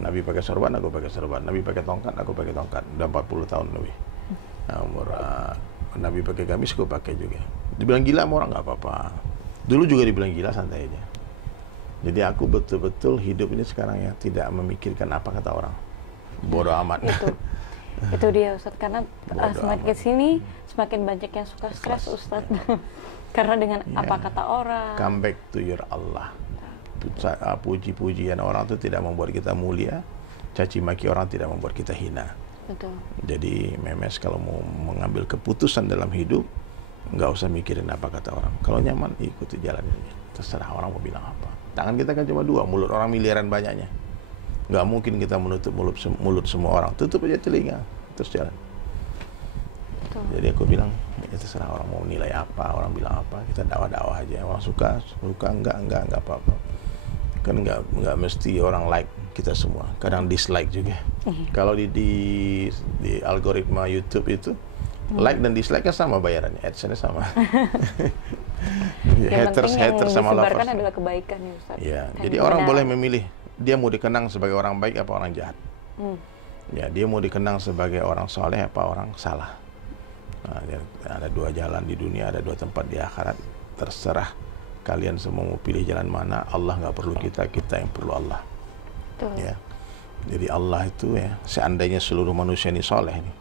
Nabi pakai sorban, aku pakai sorban. Nabi pakai tongkat, aku pakai tongkat. Udah 40 tahun lebih. Nah, Nabi pakai gamis, aku pakai juga. Dibilang gila sama orang nggak apa-apa. Dulu juga dibilang gila, santai aja. Jadi aku betul-betul hidup ini sekarang ya tidak memikirkan apa kata orang. Bodoh amat. Itu dia Ustaz, karena semakin sini semakin banyak yang suka stres Ustaz. Karena dengan apa kata orang. Come back to your Allah. Puji-pujian orang itu tidak membuat kita mulia, caci maki orang tidak membuat kita hina. Betul. Jadi Memes kalau mau mengambil keputusan dalam hidup, nggak usah mikirin apa kata orang. Kalau nyaman, ikuti jalannya. Terserah orang mau bilang apa. Tangan kita kan cuma dua, mulut orang miliaran banyaknya. Nggak mungkin kita menutup mulut semua orang. Tutup aja telinga, terus jalan. Betul. Jadi aku bilang, ya terserah orang mau nilai apa, orang bilang apa, kita dakwah-dakwah aja. Orang suka, enggak apa-apa. Kan nggak mesti orang like kita semua. Kadang dislike juga. Kalau di algoritma YouTube itu, like dan dislike kan sama bayarannya, AdSense sama. haters sama lovers. Yang adalah kebaikan ya Ustaz. Ya, jadi orang boleh memilih dia mau dikenang sebagai orang baik apa orang jahat. Ya, dia mau dikenang sebagai orang soleh apa orang salah. Nah, ada dua jalan di dunia, ada dua tempat di akhirat. Terserah kalian semua mau pilih jalan mana. Allah nggak perlu kita yang perlu Allah. Betul. Ya, jadi Allah itu ya, seandainya seluruh manusia ini soleh nih,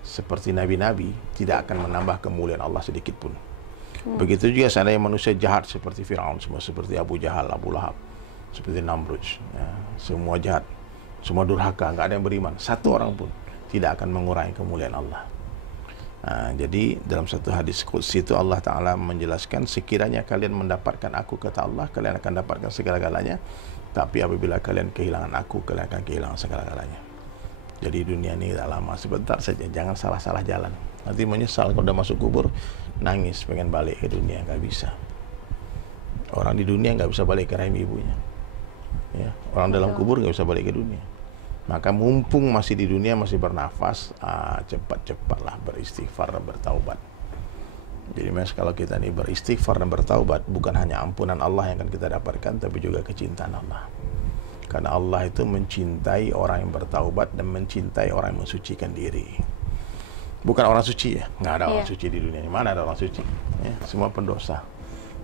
seperti nabi-nabi, tidak akan menambah kemuliaan Allah sedikit pun. Begitu juga seandainya manusia jahat seperti Firaun, semua seperti Abu Jahal, Abu Lahab, seperti Namrud, ya, semua jahat, semua durhaka, nggak ada yang beriman, satu orang pun tidak akan mengurangi kemuliaan Allah. Nah, jadi dalam satu hadis qudsi itu Allah Ta'ala menjelaskan, sekiranya kalian mendapatkan aku, kata Allah, kalian akan dapatkan segala-galanya, tapi apabila kalian kehilangan aku, kalian akan kehilangan segala-galanya. Jadi dunia ini tak lama, sebentar saja, jangan salah-salah jalan. Nanti menyesal kalau udah masuk kubur, nangis pengen balik ke dunia, nggak bisa. Orang di dunia nggak bisa balik ke rahim ibunya. Ya, orang dalam kubur nggak bisa balik ke dunia. Maka mumpung masih di dunia, masih bernafas, cepat-cepatlah beristighfar dan bertaubat. Jadi mas, kalau kita ini beristighfar dan bertaubat, bukan hanya ampunan Allah yang akan kita dapatkan, tapi juga kecintaan Allah. Karena Allah itu mencintai orang yang bertaubat dan mencintai orang yang mensucikan diri. Bukan orang suci ya, nggak ada orang suci di dunia ini. Mana ada orang suci? Ya, semua pendosa.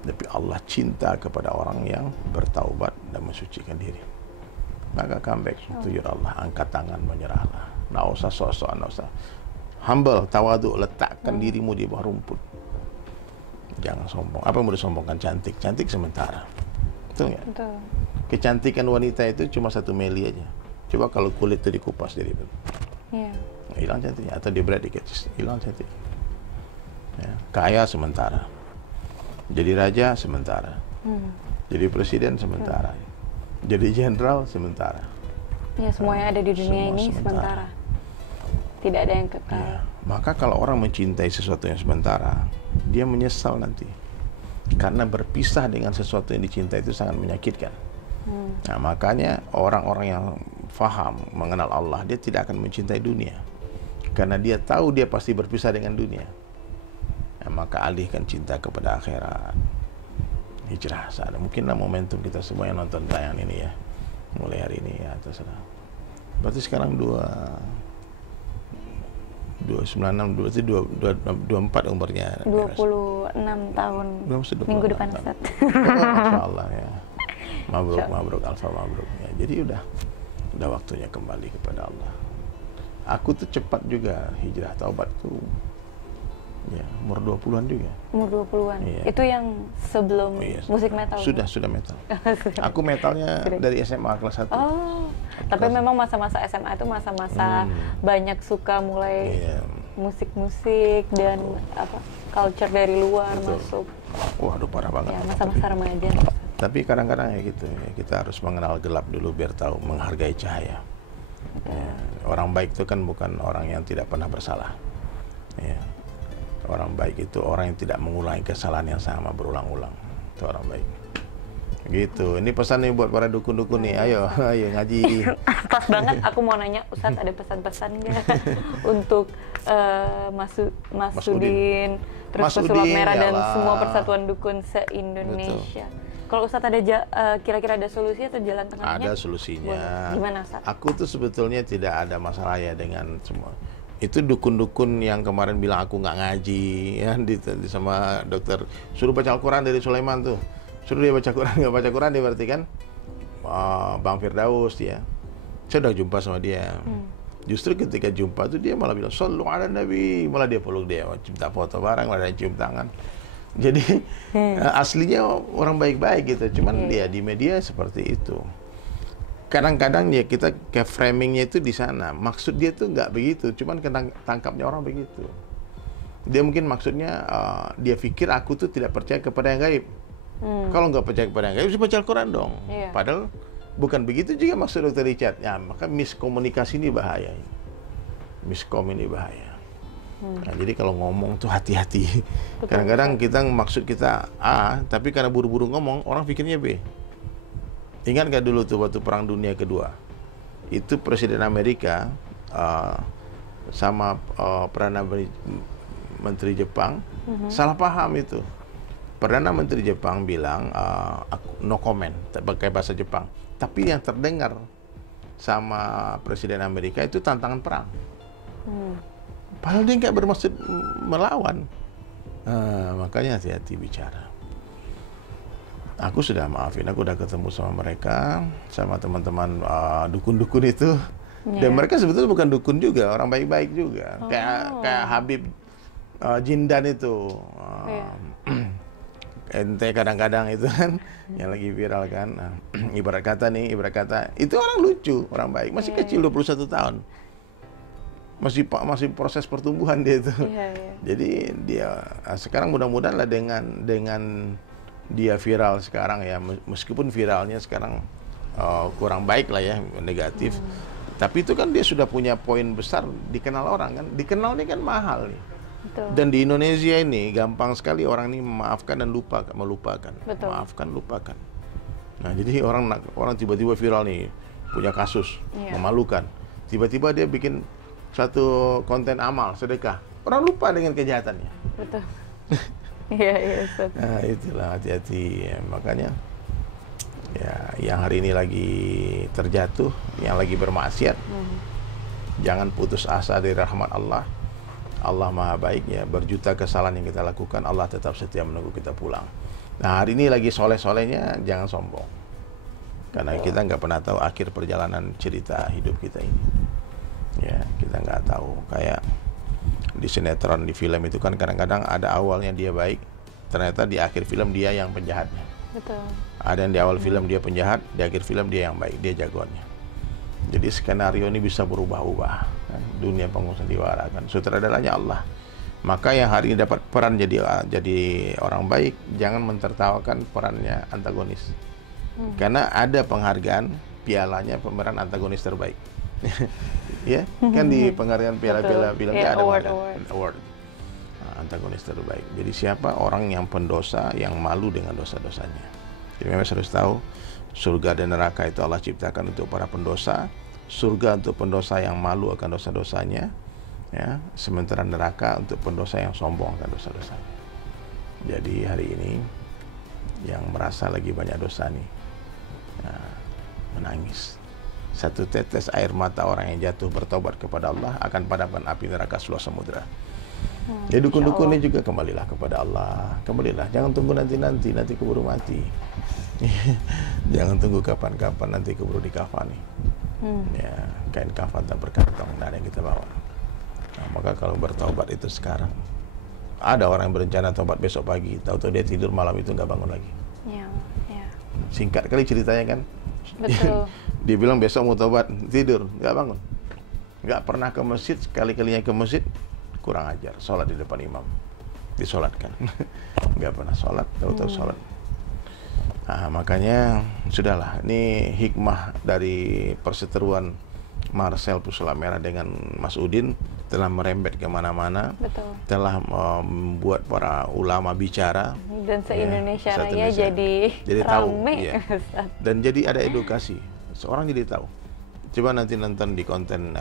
Tapi Allah cinta kepada orang yang bertaubat dan mensucikan diri. Maka come back to your Allah, angkat tangan, menyerahlah. Nggak usah sok-sokan, nggak usah. Humble, tawaduk, letakkan dirimu di bawah rumput. Jangan sombong. Apa yang mau disombongkan? Cantik, cantik sementara. Betul nggak? Betul. Kecantikan wanita itu cuma satu mili aja. Coba kalau kulit itu dikupas jadi itu. Iya. Hilang cantiknya, atau di berat dikit, hilang cantik. Ya, kaya sementara, jadi raja sementara, jadi presiden sementara, jadi jenderal sementara. Ya, semua yang ada di dunia ini sementara. Tidak ada yang kekal. Ya, maka kalau orang mencintai sesuatu yang sementara, dia menyesal nanti, karena berpisah dengan sesuatu yang dicintai itu sangat menyakitkan. Nah, makanya orang-orang yang faham mengenal Allah, dia tidak akan mencintai dunia. Karena dia tahu dia pasti berpisah dengan dunia. Nah, maka alihkan cinta kepada akhirat. Hijrah saat mungkinlah momentum kita semua yang nonton tayangan ini ya. Mulai hari ini ya, terserah. Berarti sekarang 296 berarti 24 umurnya. 26 tahun. Minggu depan Ustaz. Masya Allah ya. Mabruk, alfa mabruk. Ya, jadi udah waktunya kembali kepada Allah. Aku tuh cepat juga hijrah taubat tuh. Ya, umur 20-an juga. Umur 20-an. Iya. Itu yang sebelum musik metal. Sudah metal. Aku metalnya dari SMA kelas 1. Oh. Tapi memang masa-masa SMA itu masa-masa banyak suka mulai musik-musik dan culture dari luar masuk. Waduh, parah banget. Ya, masa-masa remaja. Tapi kadang-kadang ya gitu, ya, kita harus mengenal gelap dulu biar tahu menghargai cahaya. Ya, orang baik itu kan bukan orang yang tidak pernah bersalah. Ya. Orang baik itu orang yang tidak mengulangi kesalahan yang sama berulang-ulang. Itu orang baik. Gitu. Ini pesan nih buat para dukun-dukun nih. Ayo ngaji. Pas banget aku mau nanya, Ustadz ada pesan-pesan nggak untuk Masudin, terus Pesulap Merah dan semua persatuan dukun se-Indonesia. Kalau Ustadz ada kira-kira ada solusi atau jalan tengahnya? Ada solusinya. Gimana Ustadz? Aku tuh sebetulnya tidak ada masalah ya dengan semua. Itu dukun-dukun yang kemarin bilang aku nggak ngaji ya sama dokter, suruh baca Al-Quran dari Sulaiman tuh, suruh dia baca Quran, nggak baca Quran dia berarti kan Bang Firdaus ya. Saya udah jumpa sama dia. Justru ketika jumpa tuh dia malah bilang shallu ala nabi, malah dia peluk dia, cinta foto bareng, malah dia cium tangan. Jadi aslinya orang baik-baik gitu, cuman dia di media seperti itu. Kadang-kadang ya kita kayak framingnya itu di sana. Maksud dia tuh nggak begitu, cuman tangkapnya orang begitu. Dia mungkin maksudnya dia pikir aku tuh tidak percaya kepada yang gaib. Kalau nggak percaya kepada yang gaib, harus baca Al-Quran dong. Padahal bukan begitu juga maksud Dr. Richard. Ya, maka miskomunikasi ini bahaya. Miskom ini bahaya. Nah, jadi kalau ngomong tuh hati-hati. Kadang-kadang maksud kita A, tapi karena buru-buru ngomong, orang pikirnya B. Ingat nggak dulu tuh waktu Perang Dunia Kedua, itu Presiden Amerika sama Perdana Menteri Jepang salah paham itu. Perdana Menteri Jepang bilang no comment, pakai bahasa Jepang. Tapi yang terdengar sama Presiden Amerika itu tantangan perang. Padahal dia nggak bermaksud melawan. Makanya hati-hati bicara. Aku sudah maafin, aku udah ketemu sama mereka, sama teman-teman dukun-dukun itu. Dan mereka sebetulnya bukan dukun juga, orang baik-baik juga. Kayak Habib Jindan itu. Ente kadang-kadang itu kan yang lagi viral kan. Ibarat kata itu orang lucu, orang baik, masih kecil 21 tahun. Masih proses pertumbuhan dia itu. Jadi dia sekarang mudah-mudahan lah dengan dia viral sekarang ya, meskipun viralnya sekarang kurang baik lah ya, negatif. Tapi itu kan dia sudah punya poin besar, dikenal orang kan. Dikenal ini kan mahal nih. Betul. Dan di Indonesia ini gampang sekali orang ini memaafkan dan melupakan. Betul. Maafkan, lupakan. Nah, jadi orang tiba-tiba viral nih, punya kasus memalukan. Tiba-tiba dia bikin satu konten amal, sedekah. Orang lupa dengan kejahatannya. Betul. Iya. Nah, itulah hati-hati ya. Makanya ya yang hari ini lagi terjatuh, yang lagi bermaksiat, jangan putus asa dari rahmat Allah. Allah Maha Baik ya, berjuta kesalahan yang kita lakukan, Allah tetap setia menunggu kita pulang. Nah, hari ini lagi soleh-solehnya, jangan sombong. Karena kita nggak pernah tahu akhir perjalanan cerita hidup kita ini. Ya, kita nggak tahu. Kayak di sinetron, di film itu kan kadang-kadang ada awalnya dia baik, ternyata di akhir film dia yang penjahatnya. Betul. Ada yang di awal film dia penjahat, di akhir film dia yang baik, dia jagoannya. Jadi skenario ini bisa berubah-ubah kan? Dunia panggung sandiwara kan, sutradaranya Allah. Maka yang hari ini dapat peran jadi orang baik, jangan mentertawakan perannya antagonis. Karena ada penghargaan, pialanya pemeran antagonis terbaik. Ya, kan di penghargaan piala-piala bilangnya ada award. Nah, antagonis terbaik. Jadi siapa orang yang pendosa, yang malu dengan dosa-dosanya. Jadi memang harus tahu, surga dan neraka itu Allah ciptakan untuk para pendosa. Surga untuk pendosa yang malu akan dosa-dosanya, ya. Sementara neraka untuk pendosa yang sombong akan dosa-dosanya. Jadi hari ini yang merasa lagi banyak dosa nih, menangis. Satu tetes air mata orang yang jatuh bertobat kepada Allah akan padamkan api neraka seluas samudra. Jadi dukun-dukun ini juga kembalilah kepada Allah. Kembalilah, jangan tunggu nanti keburu mati. Jangan tunggu kapan-kapan nanti keburu dikafani. Ya, kain kafan tak berkantong, tidak ada yang kita bawa. Nah, maka kalau bertobat itu sekarang. Ada orang yang berencana tobat besok pagi, tahu-tahu dia tidur malam itu nggak bangun lagi. Ya. Singkat kali ceritanya kan. Betul. Dia bilang besok mau tobat, tidur, nggak bangun. Nggak pernah ke masjid, sekali-kalinya ke masjid, kurang ajar. Sholat di depan imam, disolatkan. Nggak pernah sholat, tahu-tahu sholat. Nah, makanya sudahlah. Ini hikmah dari perseteruan Marcel Pesulap Merah dengan Mas Udin telah merembet kemana-mana. Betul. Telah membuat para ulama bicara. Dan se-Indonesia ya, raya jadi tahu, rame. ya. Dan jadi ada edukasi. Seorang jadi tahu. Coba nanti nonton di konten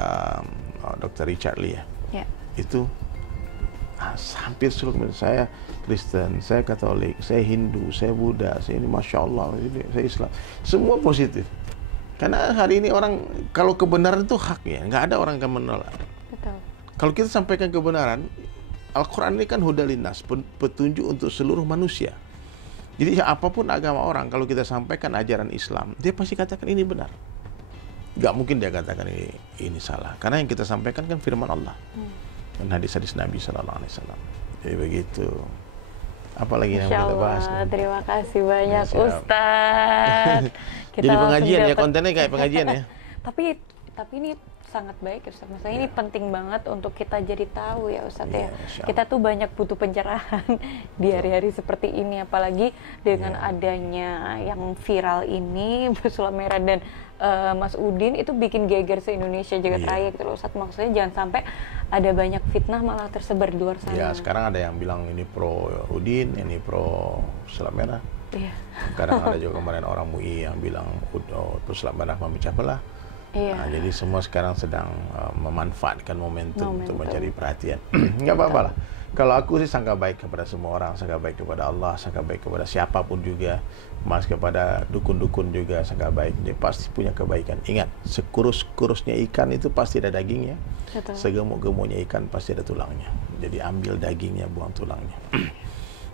Dr. Richard Lee ya. Itu hampir seluruh saya Kristen, saya Katolik, saya Hindu, saya Buddha, saya ini Masya Allah, saya Islam. Semua positif. Karena hari ini orang, kalau kebenaran itu hak ya, nggak ada orang yang menolak. Betul. Kalau kita sampaikan kebenaran, Al-Quran ini kan hudalinas, petunjuk untuk seluruh manusia. Jadi apapun agama orang, kalau kita sampaikan ajaran Islam, dia pasti katakan ini benar. Nggak mungkin dia katakan ini salah. Karena yang kita sampaikan kan firman Allah. Dan hadis-hadis Nabi Sallallahu Alaihi Wasallam. Jadi begitu. Apalagi yang kita bahas nih? Terima kasih banyak Ustadz. Jadi pengajian ya, kontennya kayak pengajian ya. Tapi ini sangat baik ya Ustadz. Maksudnya ini penting banget untuk kita jadi tahu ya Ustadz ya. Kita tuh banyak butuh pencerahan di hari-hari seperti ini, apalagi dengan adanya yang viral ini Pesulap Merah dan Mas Udin itu bikin geger se-Indonesia jagat raya gitu loh Ustadz. Maksudnya jangan sampai ada banyak fitnah malah tersebar di luar sana. Ya, sekarang ada yang bilang ini pro Udin, ini pro Pesulap Merah. Kadang ada juga kemarin orang MUI yang bilang Pesulap Merah memecah belah. Nah, jadi semua sekarang sedang memanfaatkan momentum untuk mencari perhatian. Nggak apa-apa lah. Kalau aku sih sangka baik kepada semua orang, sangka baik kepada Allah, sangka baik kepada siapapun juga, mas kepada dukun-dukun juga sangka baik. Dia pasti punya kebaikan. Ingat, sekurus-kurusnya ikan itu pasti ada dagingnya, segemuk-gemuknya ikan pasti ada tulangnya. Jadi ambil dagingnya, buang tulangnya.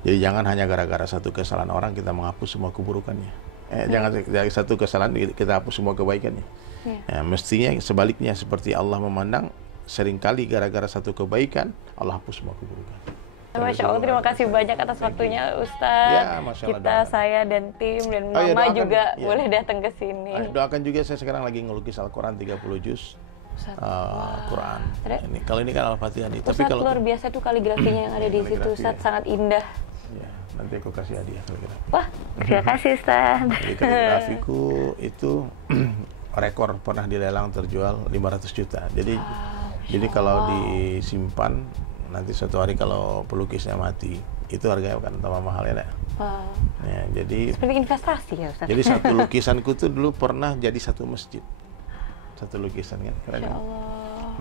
Jadi jangan hanya gara-gara satu kesalahan orang kita menghapus semua keburukannya. Jangan dari satu kesalahan kita hapus semua kebaikannya. Mestinya sebaliknya, seperti Allah memandang, seringkali gara-gara satu kebaikan Allah hapus semua keburukan. Masya Allah, terima kasih banyak atas waktunya Ustadz. Kita, saya dan tim dan Mama juga boleh datang ke sini. Doakan juga, saya sekarang lagi ngelukis Al-Quran 30 juz. Quran. Kalau ini kan Al-Fatihah nih. Tapi kalau luar biasa tuh kaligrafinya yang ada di situ Ustadz, sangat indah. Ya, nanti aku kasih hadiah kaligrafi. Wah, terima kasih Ustadz. Jadi kaligrafiku itu rekor pernah dilelang terjual 500 juta. Jadi kalau disimpan nanti suatu hari kalau pelukisnya mati, itu harganya akan tambah mahal ya. Ya, jadi seperti investasi ya Ustaz. Jadi satu lukisanku tuh dulu pernah jadi satu masjid. Satu lukisan kan, keren.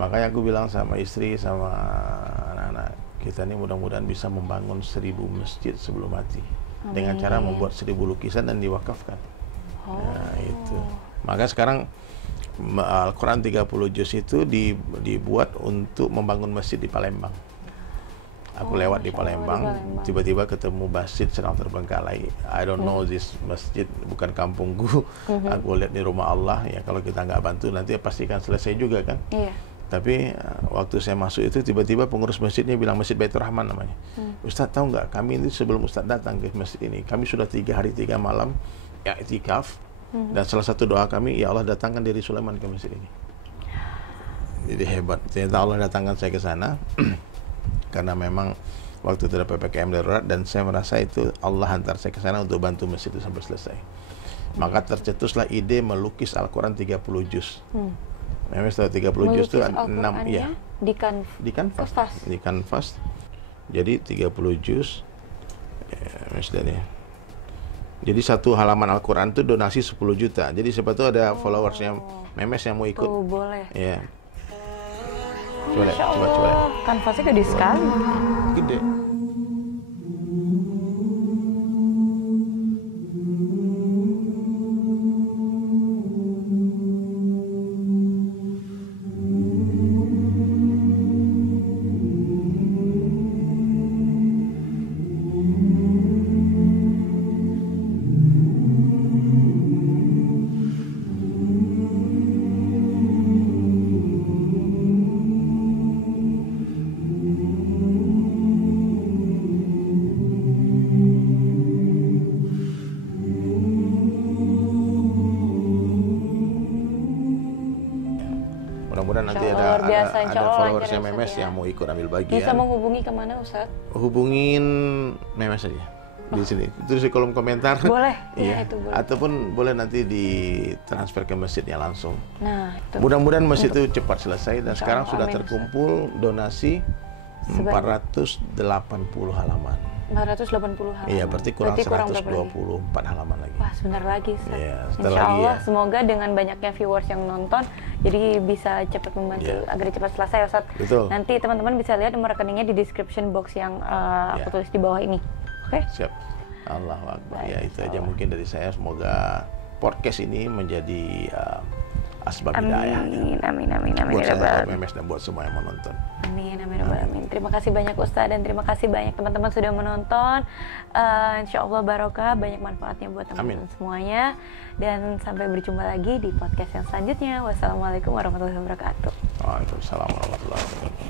Makanya aku bilang sama istri sama anak-anak, kita ini mudah-mudahan bisa membangun 1000 masjid sebelum mati. Dengan cara membuat 1000 lukisan dan diwakafkan. Nah, itu. Maka sekarang Al-Quran 30 juz itu dibuat untuk membangun masjid di Palembang. Aku lewat di Palembang, tiba-tiba ketemu masjid sedang terbengkalai. I don't know this masjid, bukan kampungku. Aku lihat di rumah Allah, ya kalau kita nggak bantu nanti pastikan selesai juga kan. Tapi waktu saya masuk itu tiba-tiba pengurus masjidnya bilang, Masjid Baitur Rahman namanya. Ustadz tahu nggak, kami ini sebelum Ustadz datang ke masjid ini, kami sudah 3 hari 3 malam ya i'tikaf. Dan salah satu doa kami, ya Allah datangkan diri Sulaiman ke masjid ini. Jadi hebat. Ternyata Allah datangkan saya ke sana karena memang waktu itu ada PPKM darurat dan saya merasa itu Allah hantar saya ke sana untuk bantu masjid itu sampai selesai. Maka tercetuslah ide melukis Al-Quran 30 juz. Memang setelah 30 juz itu 6 ya. Di kanvas. Jadi 30 juz. Jadi satu halaman Al-Quran itu donasi 10 juta. Jadi siapa tahu ada followersnya Memes yang mau ikut. Boleh. Iya. Coba. Kanvasnya gede sekali. Gede. mudah-mudahan nanti Insya Allah, luar biasa. Insya ada Allah followersnya lancar ya, Memes Ustadz, ya. yang mau ikut ambil bagian. Bisa menghubungi kemana Ustaz? Hubungin Memes saja di sini. Tulis di kolom komentar. Boleh, Iya. ya itu boleh. Ataupun boleh nanti ditransfer ke masjidnya langsung. Nah, itu. Mudah-mudahan masjid itu cepat selesai dan Insya sekarang Allah, sudah amin, terkumpul donasi 480 halaman. 480 halaman. Iya, berarti kurang berapa lagi? 124 halaman lagi. Wah, sebentar lagi, Ustaz. Iya, sebentar Insya lagi Allah, ya. semoga dengan banyaknya viewers yang nonton, jadi bisa cepat membantu Iya. agar cepat selesai, Ustaz. Betul. Nanti teman-teman bisa lihat nomor rekeningnya di description box yang aku Iya. tulis di bawah ini. Oke? Siap. Allahu Akbar. Baik, Ya, itu aja insya Allah. mungkin dari saya. Semoga podcast ini menjadi asbab hidayah. Amin, amin, amin, amin. Buat Ya Rabbal saya, Alamin. Memes, dan buat semua yang menonton. Amin, amin, Rabbal Alamin. Terima kasih banyak Ustaz dan terima kasih banyak teman-teman sudah menonton. Insya Allah barokah, banyak manfaatnya buat teman-teman semuanya. Dan sampai berjumpa lagi di podcast yang selanjutnya. Wassalamualaikum warahmatullahi wabarakatuh. Waalaikumsalam warahmatullahi wabarakatuh.